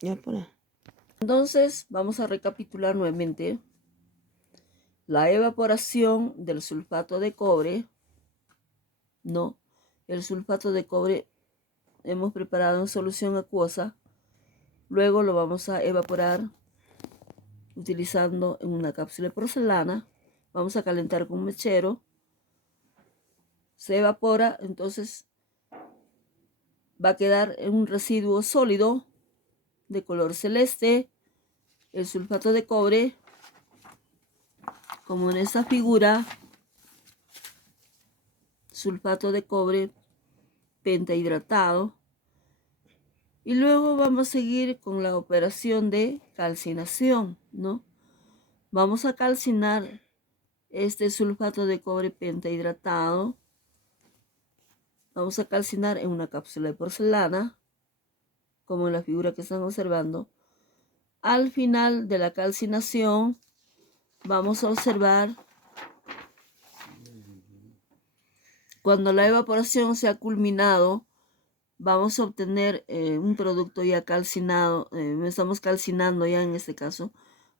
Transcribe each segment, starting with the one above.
Ya para. Entonces, vamos a recapitular nuevamente. La evaporación del sulfato de cobre, no, el sulfato de cobre hemos preparado en solución acuosa, luego lo vamos a evaporar utilizando en una cápsula de porcelana, vamos a calentar con un mechero, se evapora, entonces va a quedar un residuo sólido de color celeste, el sulfato de cobre, como en esta figura, sulfato de cobre pentahidratado. Y luego vamos a seguir con la operación de calcinación, ¿no? Vamos a calcinar este sulfato de cobre pentahidratado. Vamos a calcinar en una cápsula de porcelana, como en la figura que están observando. Al final de la calcinación, vamos a observar cuando la evaporación se ha culminado, vamos a obtener un producto ya calcinado. Estamos calcinando ya en este caso,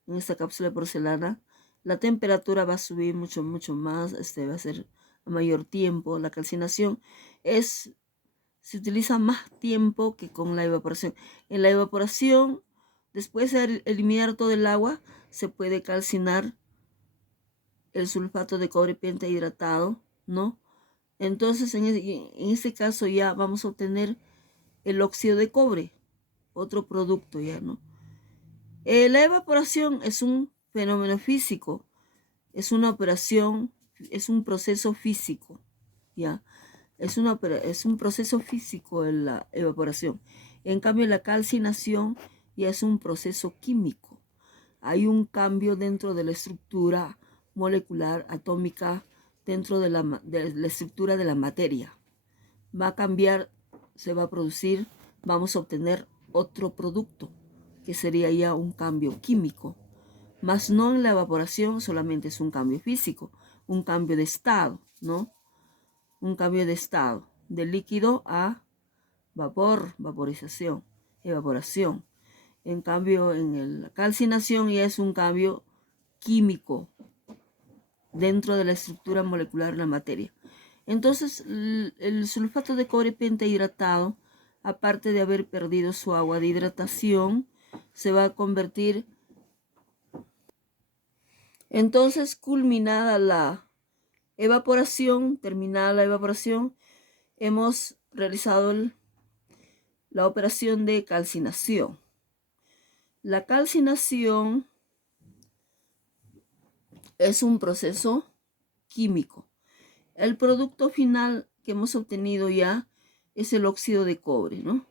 en esta cápsula de porcelana. La temperatura va a subir mucho más, va a ser a mayor tiempo. La calcinación se utiliza más tiempo que con la evaporación. En la evaporación, después de eliminar todo el agua, se puede calcinar el sulfato de cobre pentahidratado, ¿no? Entonces, en este caso ya vamos a obtener el óxido de cobre, otro producto ya, ¿no? La evaporación es un fenómeno físico, es una operación, es un proceso físico, ¿ya? Es un proceso físico en la evaporación. En cambio, la calcinación ya es un proceso químico. Hay un cambio dentro de la estructura molecular atómica, dentro de la estructura de la materia. Va a cambiar, se va a producir, vamos a obtener otro producto, que sería ya un cambio químico. Mas no en la evaporación solamente es un cambio físico, un cambio de estado, ¿no? Un cambio de estado, de líquido a vapor, vaporización, evaporación. En cambio, en la calcinación ya es un cambio químico dentro de la estructura molecular de la materia. Entonces, el sulfato de cobre pentahidratado, aparte de haber perdido su agua de hidratación, se va a convertir. Entonces, culminada la evaporación, terminada la evaporación, hemos realizado la operación de calcinación. La calcinación es un proceso químico. El producto final que hemos obtenido ya es el óxido de cobre, ¿no?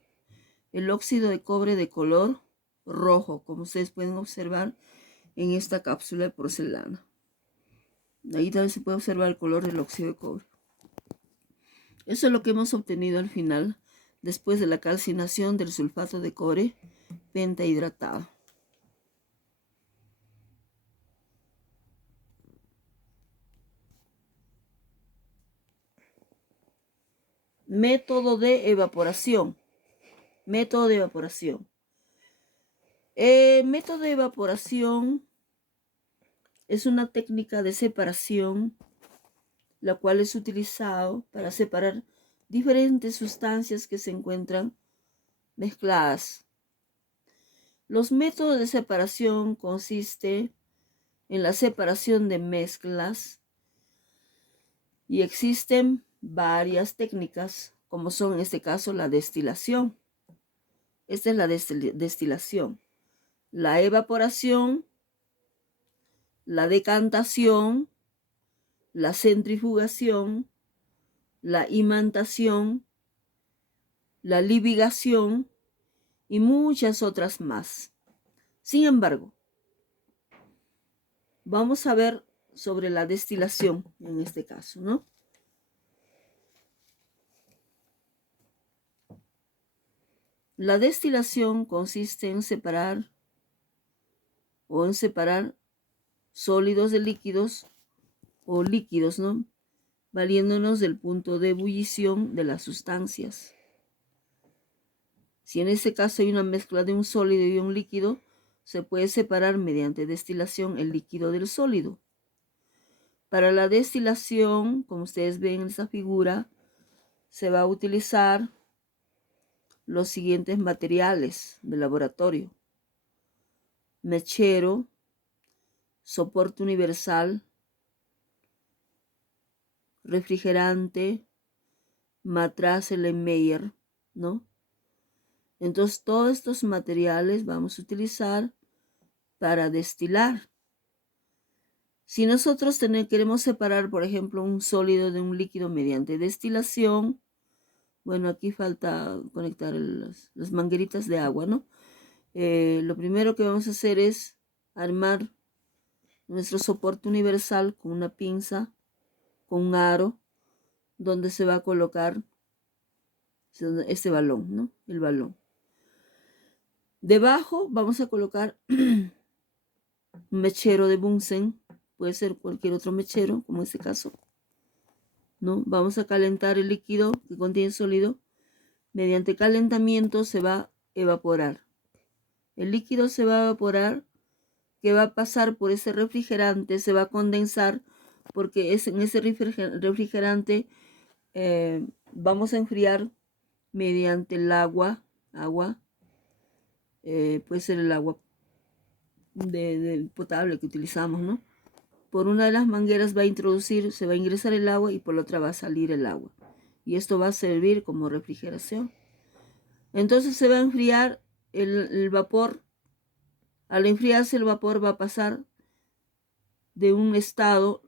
El óxido de cobre de color rojo, como ustedes pueden observar en esta cápsula de porcelana. Ahí también se puede observar el color del óxido de cobre. Eso es lo que hemos obtenido al final, después de la calcinación del sulfato de cobre pentahidratado. Método de evaporación. Método de evaporación. Método de evaporación es una técnica de separación, la cual es utilizado para separar diferentes sustancias que se encuentran mezcladas. Los métodos de separación consisten en la separación de mezclas y existen varias técnicas, como son en este caso la destilación. Esta es la destilación. La evaporación, la decantación, la centrifugación, la imantación, la libigación y muchas otras más. Sin embargo, vamos a ver sobre la destilación en este caso, ¿no? La destilación consiste en separar sólidos de líquidos o líquidos, ¿no? Valiéndonos del punto de ebullición de las sustancias. Si en ese caso hay una mezcla de un sólido y un líquido, se puede separar mediante destilación el líquido del sólido. Para la destilación, como ustedes ven en esa figura, se va a utilizar los siguientes materiales de laboratorio: mechero, soporte universal, refrigerante, matraz Erlenmeyer, ¿no? Entonces, todos estos materiales vamos a utilizar para destilar. Si nosotros queremos separar, por ejemplo, un sólido de un líquido mediante destilación, bueno, aquí falta conectar las mangueritas de agua, ¿no? Lo primero que vamos a hacer es armar nuestro soporte universal con una pinza, con un aro, donde se va a colocar este balón, ¿no? El balón. Debajo vamos a colocar un mechero de Bunsen, puede ser cualquier otro mechero, como en este caso, ¿no? Vamos a calentar el líquido que contiene sólido. Mediante calentamiento se va a evaporar. El líquido se va a evaporar, que va a pasar por ese refrigerante, se va a condensar, porque en ese refrigerante vamos a enfriar mediante el agua, puede ser el agua potable que utilizamos, ¿no? Por una de las mangueras se va a ingresar el agua y por la otra va a salir el agua. Y esto va a servir como refrigeración. Entonces se va a enfriar el vapor. Al enfriarse el vapor va a pasar de un estado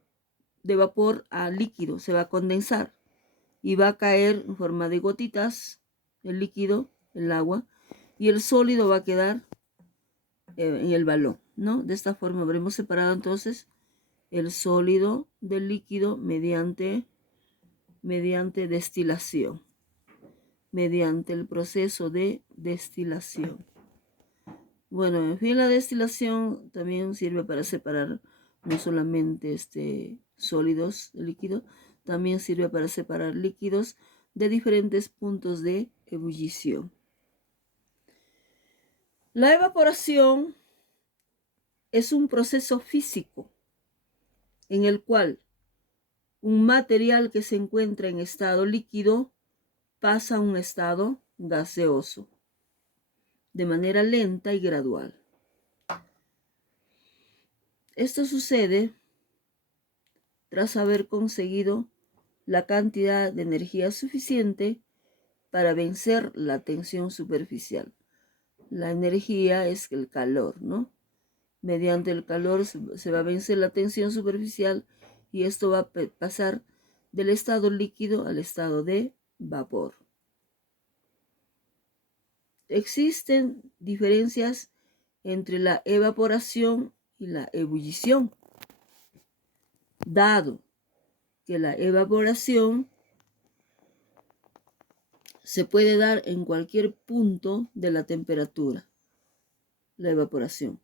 de vapor a líquido, se va a condensar y va a caer en forma de gotitas el líquido, el agua, y el sólido va a quedar en el balón, ¿no? De esta forma habremos separado entonces el sólido del líquido mediante destilación, mediante el proceso de destilación. Bueno, en fin, la destilación también sirve para separar no solamente sólidos de líquido, también sirve para separar líquidos de diferentes puntos de ebullición. La evaporación es un proceso físico en el cual un material que se encuentra en estado líquido pasa a un estado gaseoso de manera lenta y gradual. Esto sucede tras haber conseguido la cantidad de energía suficiente para vencer la tensión superficial. La energía es el calor, ¿no? Mediante el calor se va a vencer la tensión superficial y esto va a pasar del estado líquido al estado de vapor. Existen diferencias entre la evaporación y la ebullición, dado que la evaporación se puede dar en cualquier punto de la temperatura, la evaporación,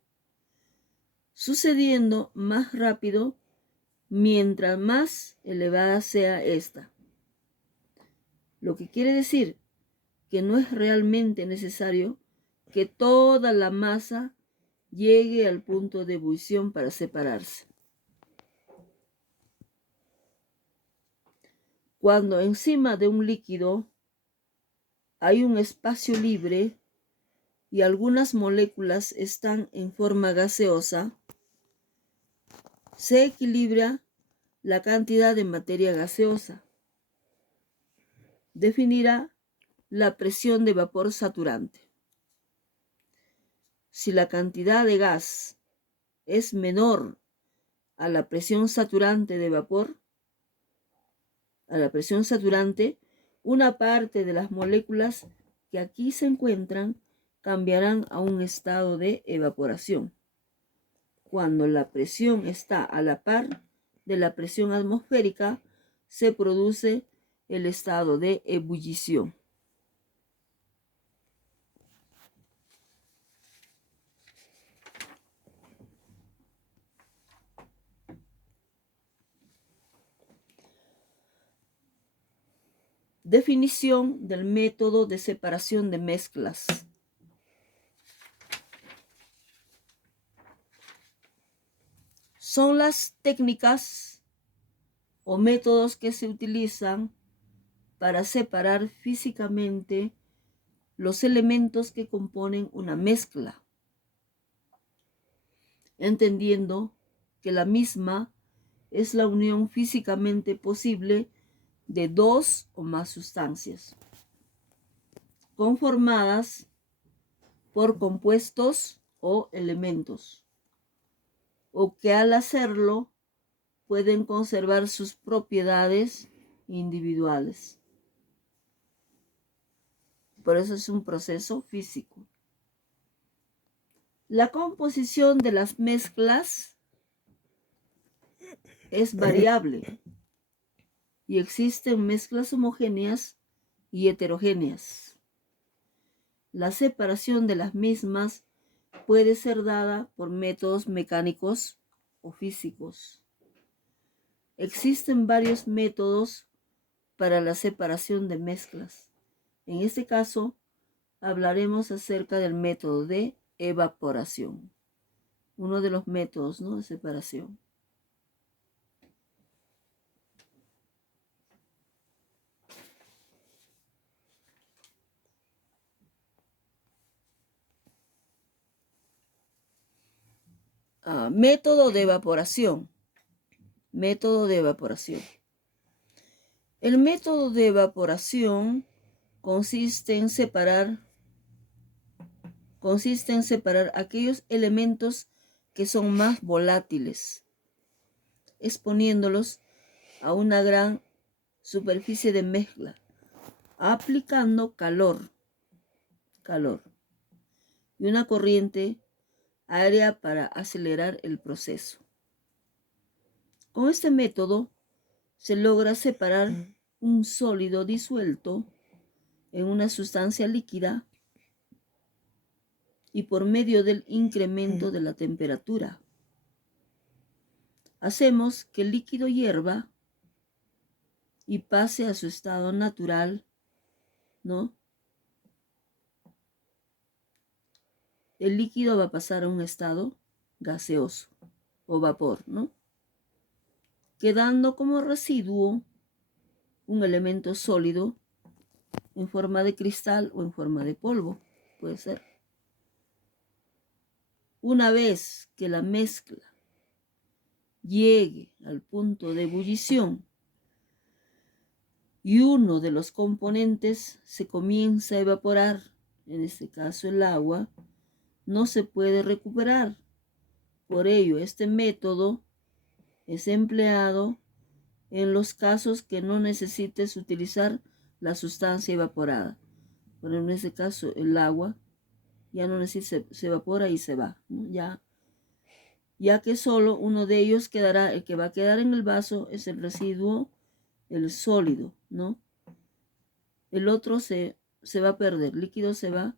sucediendo más rápido mientras más elevada sea esta. Lo que quiere decir que no es realmente necesario que toda la masa llegue al punto de ebullición para separarse. Cuando encima de un líquido hay un espacio libre y algunas moléculas están en forma gaseosa, se equilibra la cantidad de materia gaseosa. Definirá la presión de vapor saturante. Si la cantidad de gas es menor a la presión saturante de vapor, una parte de las moléculas que aquí se encuentran cambiarán a un estado de evaporación. Cuando la presión está a la par de la presión atmosférica, se produce el estado de ebullición. Definición del método de separación de mezclas. Son las técnicas o métodos que se utilizan para separar físicamente los elementos que componen una mezcla, entendiendo que la misma es la unión físicamente posible de dos o más sustancias, conformadas por compuestos o elementos, o que al hacerlo pueden conservar sus propiedades individuales. Por eso es un proceso físico. La composición de las mezclas es variable y existen mezclas homogéneas y heterogéneas. La separación de las mismas puede ser dada por métodos mecánicos o físicos. Existen varios métodos para la separación de mezclas. En este caso, hablaremos acerca del método de evaporación, uno de los métodos, ¿no?, de separación. Método de evaporación. Método de evaporación. El método de evaporación consiste en separar aquellos elementos que son más volátiles, exponiéndolos a una gran superficie de mezcla, aplicando calor y una corriente aérea para acelerar el proceso. Con este método se logra separar un sólido disuelto en una sustancia líquida y por medio del incremento de la temperatura hacemos que el líquido hierva y pase a su estado natural, ¿no? El líquido va a pasar a un estado gaseoso o vapor, ¿no?, quedando como residuo un elemento sólido en forma de cristal o en forma de polvo, puede ser. Una vez que la mezcla llegue al punto de ebullición y uno de los componentes se comienza a evaporar, en este caso el agua, no se puede recuperar. Por ello, este método es empleado en los casos que no necesites utilizar la sustancia evaporada. Pero en este caso, el agua ya no necesita, se evapora y se va, ¿no? Ya que solo uno de ellos quedará, el que va a quedar en el vaso es el residuo, el sólido, ¿no? El otro se va a perder, el líquido se va,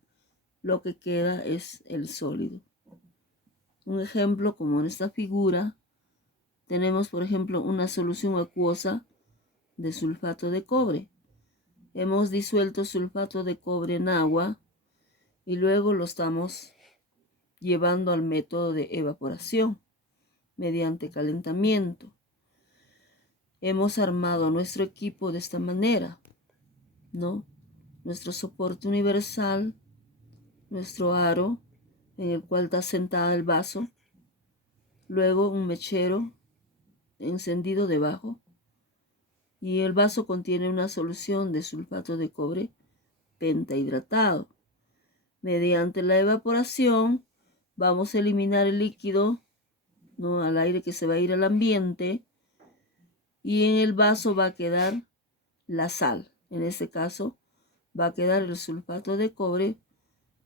lo que queda es el sólido. Un ejemplo, como en esta figura, tenemos, por ejemplo, una solución acuosa de sulfato de cobre. Hemos disuelto sulfato de cobre en agua y luego lo estamos llevando al método de evaporación mediante calentamiento. Hemos armado nuestro equipo de esta manera, ¿no? Nuestro soporte universal, nuestro aro en el cual está sentado el vaso, luego un mechero encendido debajo, y el vaso contiene una solución de sulfato de cobre pentahidratado. Mediante la evaporación vamos a eliminar el líquido, ¿no?, al aire que se va a ir al ambiente, y en el vaso va a quedar la sal. En este caso va a quedar el sulfato de cobre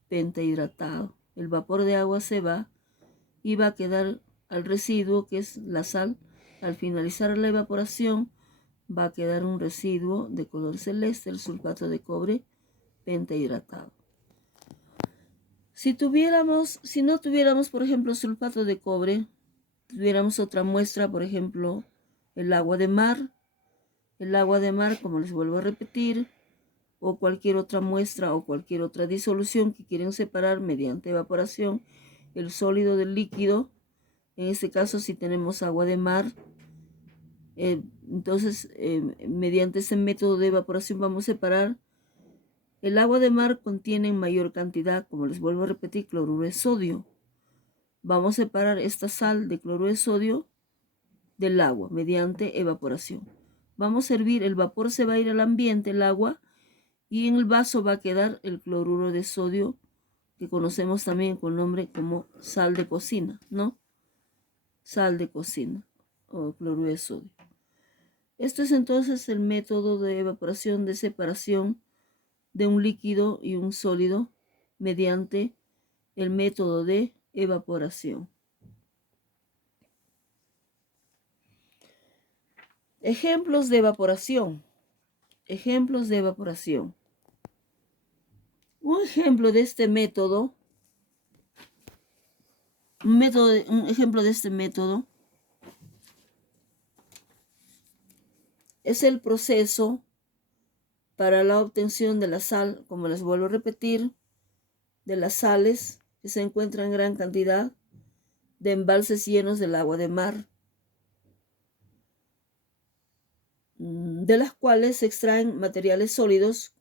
pentahidratado. El vapor de agua se va y va a quedar al residuo, que es la sal. Al finalizar la evaporación va a quedar un residuo de color celeste, el sulfato de cobre pentahidratado. Si no tuviéramos, por ejemplo, sulfato de cobre, tuviéramos otra muestra, por ejemplo, el agua de mar. El agua de mar, como les vuelvo a repetir, o cualquier otra muestra o cualquier otra disolución que quieren separar mediante evaporación el sólido del líquido. En este caso, si tenemos agua de mar, entonces mediante este método de evaporación vamos a separar. El agua de mar contiene en mayor cantidad, como les vuelvo a repetir, cloruro de sodio. Vamos a separar esta sal de cloruro de sodio del agua mediante evaporación. Vamos a hervir, el vapor se va a ir al ambiente, el agua, y en el vaso va a quedar el cloruro de sodio, que conocemos también con nombre como sal de cocina, ¿no? Sal de cocina o cloruro de sodio. Esto es entonces el método de evaporación, de separación de un líquido y un sólido mediante el método de evaporación. Ejemplos de evaporación. Ejemplos de evaporación. Un ejemplo de este método, un ejemplo de este método es el proceso para la obtención de la sal, como les vuelvo a repetir, de las sales que se encuentran en gran cantidad de embalses llenos del agua de mar, de las cuales se extraen materiales sólidos,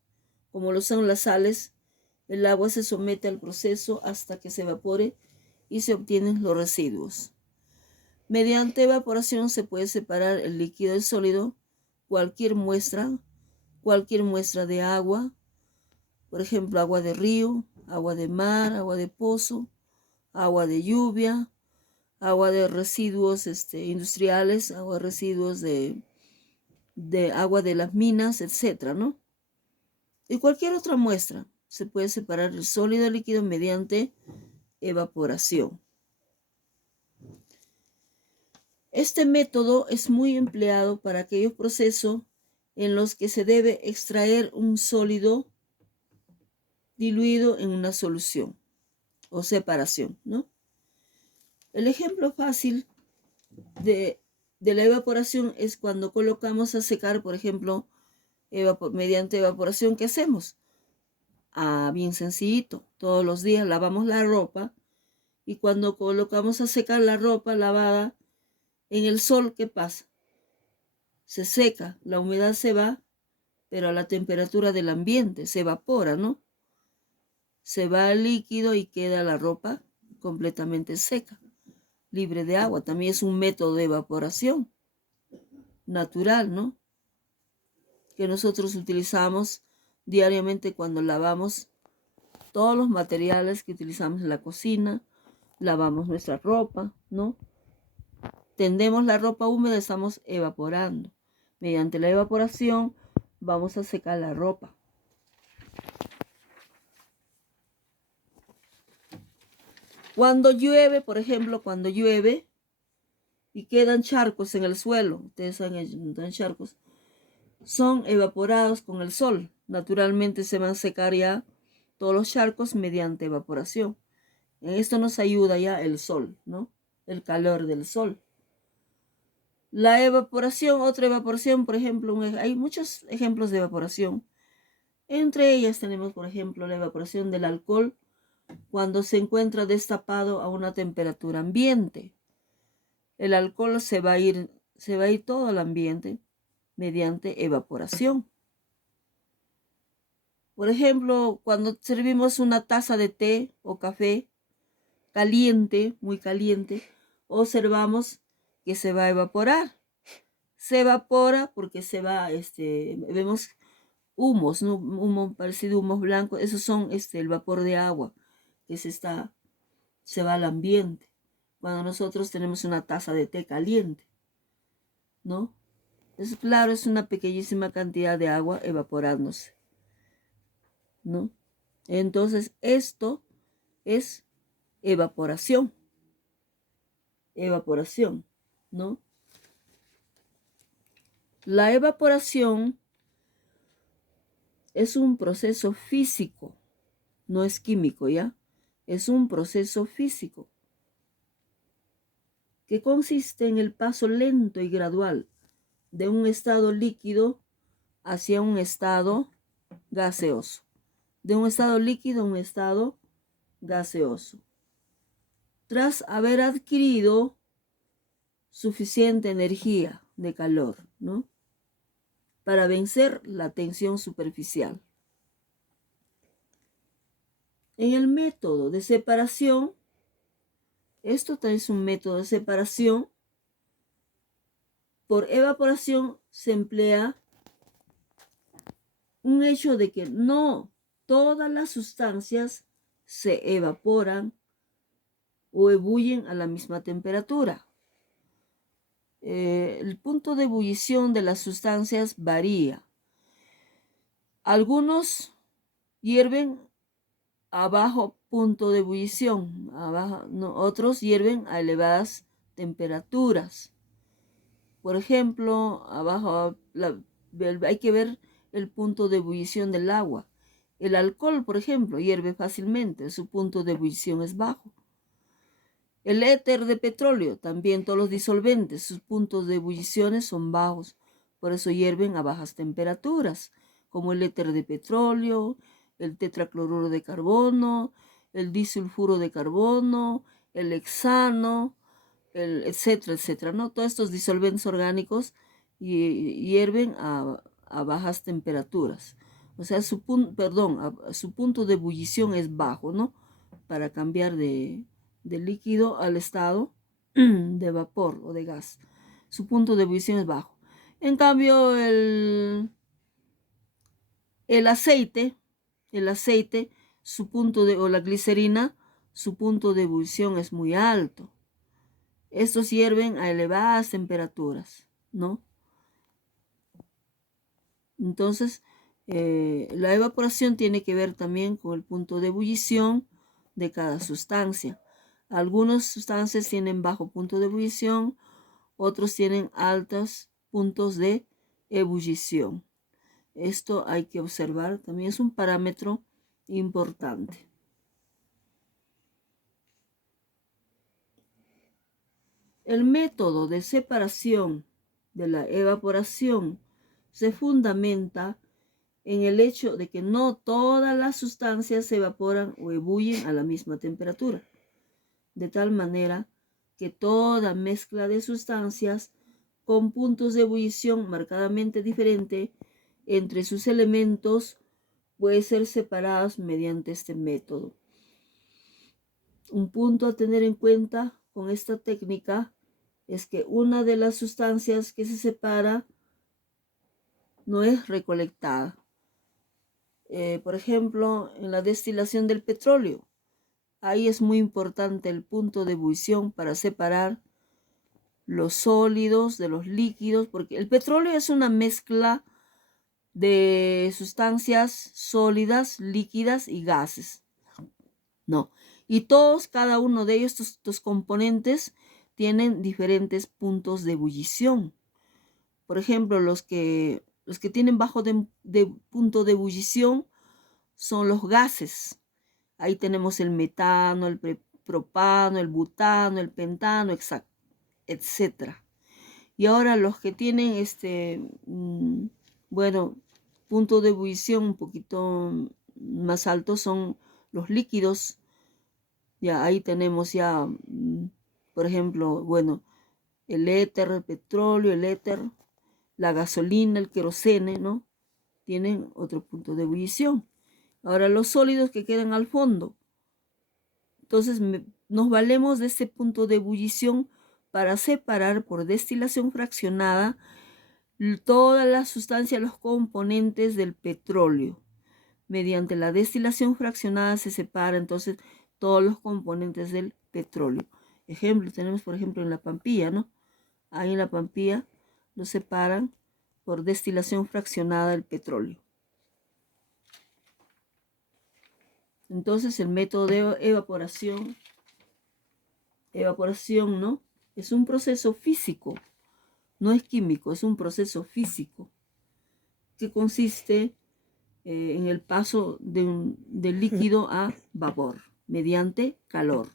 como lo son las sales. El agua se somete al proceso hasta que se evapore y se obtienen los residuos. Mediante evaporación se puede separar el líquido del sólido, cualquier muestra de agua, por ejemplo, agua de río, agua de mar, agua de pozo, agua de lluvia, agua de residuos industriales, agua de residuos de agua de las minas, etcétera, ¿no? Y cualquier otra muestra se puede separar el sólido del líquido mediante evaporación. Este método es muy empleado para aquellos procesos en los que se debe extraer un sólido diluido en una solución o separación, ¿no? El ejemplo fácil de la evaporación es cuando colocamos a secar, por ejemplo, mediante evaporación. ¿Qué hacemos? Bien sencillito, todos los días lavamos la ropa y cuando colocamos a secar la ropa lavada en el sol, ¿qué pasa? Se seca, la humedad se va, pero a la temperatura del ambiente se evapora, ¿no? Se va el líquido y queda la ropa completamente seca, libre de agua. También es un método de evaporación natural, ¿no? Que nosotros utilizamos diariamente cuando lavamos todos los materiales que utilizamos en la cocina, lavamos nuestra ropa, ¿no? Tendemos la ropa húmeda, estamos evaporando. Mediante la evaporación vamos a secar la ropa. Cuando llueve, por ejemplo, cuando llueve y quedan charcos en el suelo, ustedes saben, charcos, son evaporados con el sol. Naturalmente se van a secar ya todos los charcos mediante evaporación. En esto nos ayuda ya el sol, ¿no? El calor del sol. La evaporación, otra evaporación, por ejemplo, hay muchos ejemplos de evaporación. Entre ellas tenemos, por ejemplo, la evaporación del alcohol cuando se encuentra destapado a una temperatura ambiente. El alcohol se va a ir todo al ambiente mediante evaporación. Por ejemplo, cuando servimos una taza de té o café caliente, muy caliente, observamos que se va a evaporar. Se evapora porque se va, vemos humos, ¿no? Humo parecido a humos blancos. Esos son el vapor de agua que se va al ambiente cuando nosotros tenemos una taza de té caliente, ¿no? Es claro, es una pequeñísima cantidad de agua evaporándose, ¿no? Entonces, esto es evaporación, ¿no? La evaporación es un proceso físico, no es químico, ¿ya? Es un proceso físico que consiste en el paso lento y gradual de un estado líquido hacia un estado gaseoso. De un estado líquido a un estado gaseoso. Tras haber adquirido suficiente energía de calor, ¿no? Para vencer la tensión superficial. En el método de separación, esto es un método de separación. Por evaporación se emplea un hecho de que no todas las sustancias se evaporan o ebullen a la misma temperatura. El punto de ebullición de las sustancias varía. Algunos hierven a bajo punto de ebullición, otros hierven a elevadas temperaturas. Por ejemplo, hay que ver el punto de ebullición del agua. El alcohol, por ejemplo, hierve fácilmente, su punto de ebullición es bajo. El éter de petróleo, también todos los disolventes, sus puntos de ebullición son bajos, por eso hierven a bajas temperaturas, como el éter de petróleo, el tetracloruro de carbono, el disulfuro de carbono, el hexano, etcétera, etcétera, ¿no? Todos estos disolventes orgánicos hierven a bajas temperaturas. O sea, su punto de ebullición es bajo, ¿no? Para cambiar de líquido al estado de vapor o de gas. Su punto de ebullición es bajo. En cambio, el aceite, o la glicerina, su punto de ebullición es muy alto. Estos hierven a elevadas temperaturas, ¿no? Entonces, la evaporación tiene que ver también con el punto de ebullición de cada sustancia. Algunas sustancias tienen bajo punto de ebullición, otros tienen altos puntos de ebullición. Esto hay que observar, también es un parámetro importante. El método de separación de la evaporación se fundamenta en el hecho de que no todas las sustancias se evaporan o ebullen a la misma temperatura, de tal manera que toda mezcla de sustancias con puntos de ebullición marcadamente diferentes entre sus elementos puede ser separados mediante este método. Un punto a tener en cuenta con esta técnica es que una de las sustancias que se separa no es recolectada. Por ejemplo, en la destilación del petróleo, ahí es muy importante el punto de ebullición para separar los sólidos de los líquidos, porque el petróleo es una mezcla de sustancias sólidas, líquidas y gases, ¿no? Y cada uno de ellos, estos componentes, tienen diferentes puntos de ebullición. Por ejemplo, los que tienen bajo de punto de ebullición son los gases. Ahí tenemos el metano, el propano, el butano, el pentano, etc. Y ahora los que tienen punto de ebullición un poquito más alto son los líquidos. Ya ahí tenemos por ejemplo, el éter, el petróleo, el éter, la gasolina, el querosene, ¿no? Tienen otro punto de ebullición. Ahora los sólidos que quedan al fondo. Entonces nos valemos de este punto de ebullición para separar por destilación fraccionada todas las sustancias, los componentes del petróleo. Mediante la destilación fraccionada se separa entonces todos los componentes del petróleo. Ejemplo, tenemos por ejemplo en la Pampilla, ¿no? Ahí en la Pampilla lo separan por destilación fraccionada del petróleo. Entonces el método de evaporación, ¿no? Es un proceso físico, no es químico, es un proceso físico que consiste en el paso de líquido a vapor mediante calor.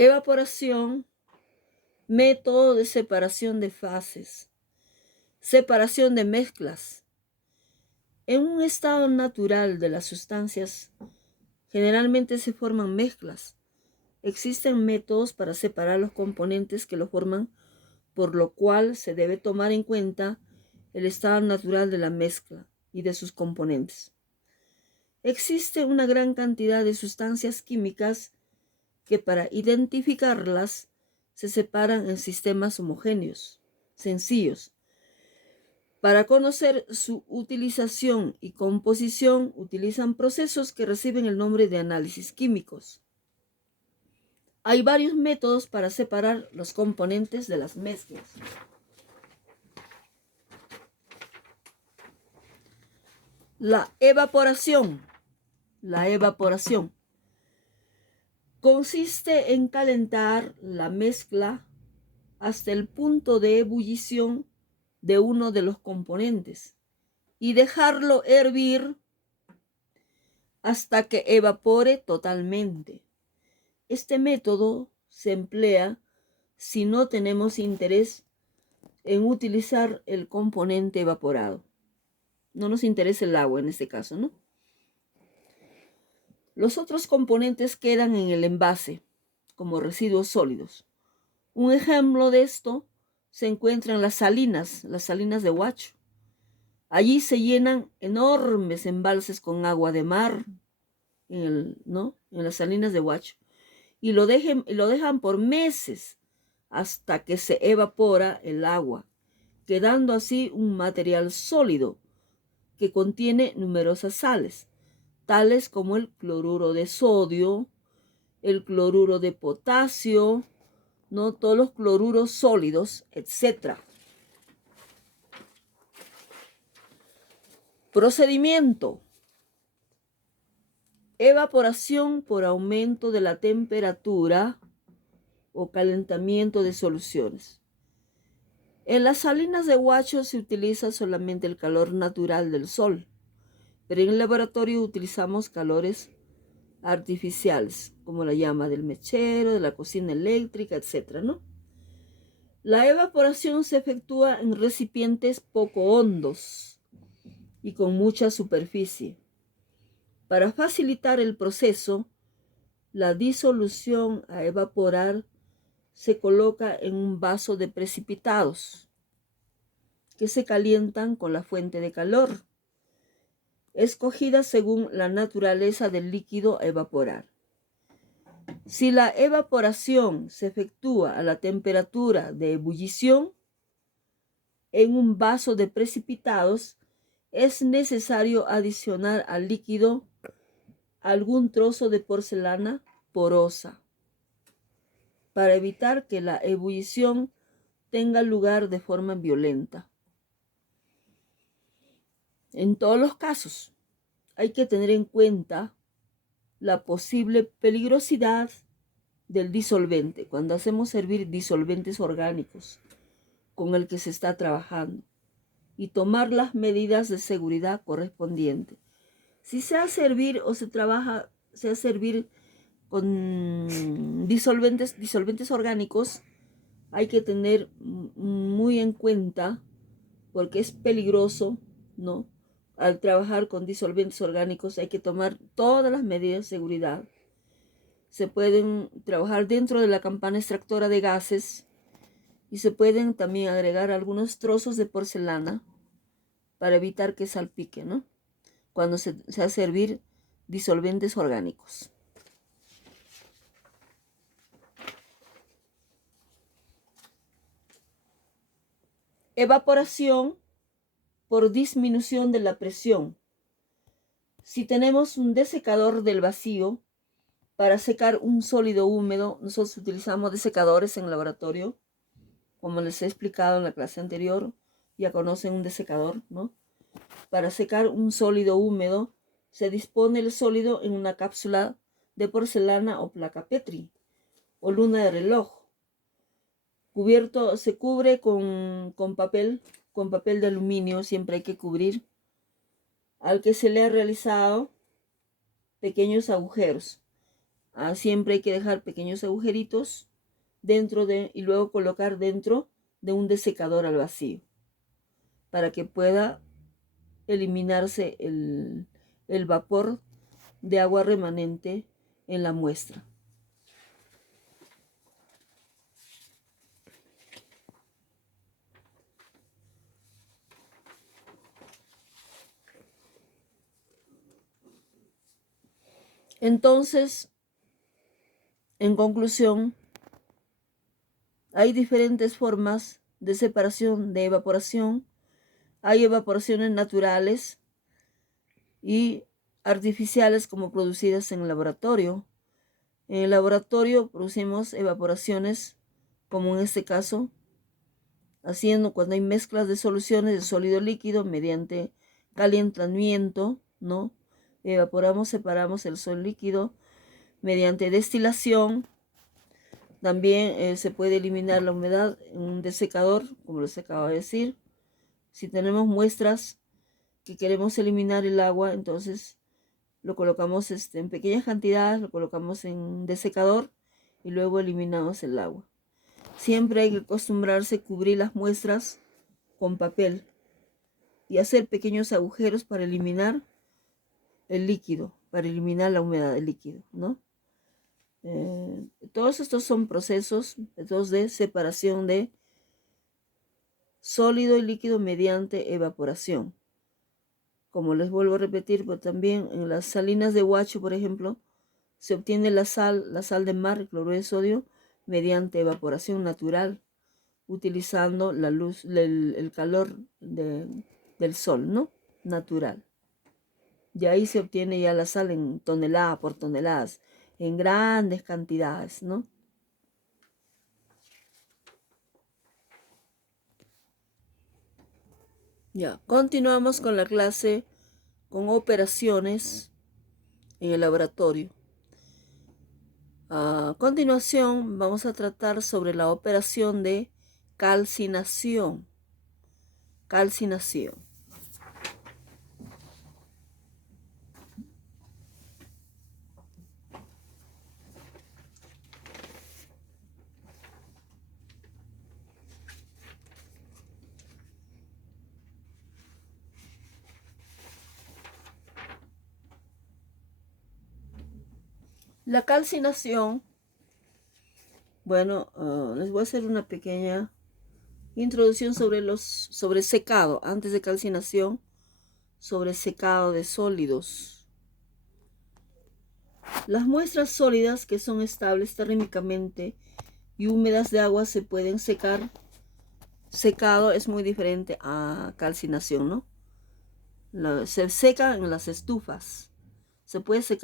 Evaporación, método de separación de fases, separación de mezclas. En un estado natural de las sustancias, generalmente se forman mezclas. Existen métodos para separar los componentes que lo forman, por lo cual se debe tomar en cuenta el estado natural de la mezcla y de sus componentes. Existe una gran cantidad de sustancias químicas que para identificarlas se separan en sistemas homogéneos, sencillos. Para conocer su utilización y composición, utilizan procesos que reciben el nombre de análisis químicos. Hay varios métodos para separar los componentes de las mezclas. La evaporación. La evaporación consiste en calentar la mezcla hasta el punto de ebullición de uno de los componentes y dejarlo hervir hasta que evapore totalmente. Este método se emplea si no tenemos interés en utilizar el componente evaporado. No nos interesa el agua en este caso, ¿no? Los otros componentes quedan en el envase como residuos sólidos. Un ejemplo de esto se encuentra en las salinas de Huacho. Allí se llenan enormes embalses con agua de mar, en las salinas de Huacho, y lo dejan por meses hasta que se evapora el agua, quedando así un material sólido que contiene numerosas sales, tales como el cloruro de sodio, el cloruro de potasio, ¿no? Todos los cloruros sólidos, etc. Procedimiento. Evaporación por aumento de la temperatura o calentamiento de soluciones. En las salinas de Huacho se utiliza solamente el calor natural del sol, pero en el laboratorio utilizamos calores artificiales, como la llama del mechero, de la cocina eléctrica, etc., ¿no? La evaporación se efectúa en recipientes poco hondos y con mucha superficie. Para facilitar el proceso, la disolución a evaporar se coloca en un vaso de precipitados que se calientan con la fuente de calor, escogida según la naturaleza del líquido a evaporar. Si la evaporación se efectúa a la temperatura de ebullición, en un vaso de precipitados es necesario adicionar al líquido algún trozo de porcelana porosa para evitar que la ebullición tenga lugar de forma violenta. En todos los casos, hay que tener en cuenta la posible peligrosidad del disolvente cuando hacemos hervir disolventes orgánicos con el que se está trabajando y tomar las medidas de seguridad correspondientes. Si se hace hervir o se hace hervir con disolventes orgánicos, hay que tener muy en cuenta, porque es peligroso, ¿no? Al trabajar con disolventes orgánicos hay que tomar todas las medidas de seguridad. Se pueden trabajar dentro de la campana extractora de gases y se pueden también agregar algunos trozos de porcelana para evitar que salpique, ¿no? Cuando se hace hervir disolventes orgánicos. Evaporación por disminución de la presión. Si tenemos un desecador del vacío para secar un sólido húmedo, nosotros utilizamos desecadores en el laboratorio, como les he explicado en la clase anterior. Ya conocen un desecador, ¿no? Para secar un sólido húmedo, se dispone el sólido en una cápsula de porcelana o placa Petri o luna de reloj. Cubierto, se cubre con papel de aluminio, siempre hay que cubrir, al que se le ha realizado pequeños agujeros. Siempre hay que dejar pequeños agujeritos y luego colocar dentro de un desecador al vacío para que pueda eliminarse el vapor de agua remanente en la muestra. Entonces, en conclusión, hay diferentes formas de separación, de evaporación. Hay evaporaciones naturales y artificiales como producidas en el laboratorio. En el laboratorio producimos evaporaciones, como en este caso, haciendo cuando hay mezclas de soluciones de sólido líquido mediante calentamiento, ¿no? Evaporamos, separamos el sólido líquido mediante destilación. También se puede eliminar la humedad en un desecador, como les acabo de decir. Si tenemos muestras que queremos eliminar el agua, entonces lo colocamos en pequeñas cantidades, lo colocamos en un desecador y luego eliminamos el agua. Siempre hay que acostumbrarse a cubrir las muestras con papel y hacer pequeños agujeros para eliminar el líquido, para eliminar la humedad del líquido, ¿no? Todos estos son procesos de separación de sólido y líquido mediante evaporación. Como les vuelvo a repetir, pues también en las salinas de Huacho, por ejemplo, se obtiene la sal de mar, el cloruro de sodio, mediante evaporación natural, utilizando la luz, el calor del sol, ¿no? Natural. Y ahí se obtiene ya la sal en toneladas por toneladas, en grandes cantidades, ¿no? Ya, continuamos con la clase con operaciones en el laboratorio. A continuación vamos a tratar sobre la operación de calcinación. Calcinación. La calcinación, bueno, les voy a hacer una pequeña introducción sobre secado, antes de calcinación, sobre secado de sólidos. Las muestras sólidas que son estables térmicamente y húmedas de agua se pueden secar. Secado es muy diferente a calcinación, ¿no? Se seca en las estufas. Se puede secar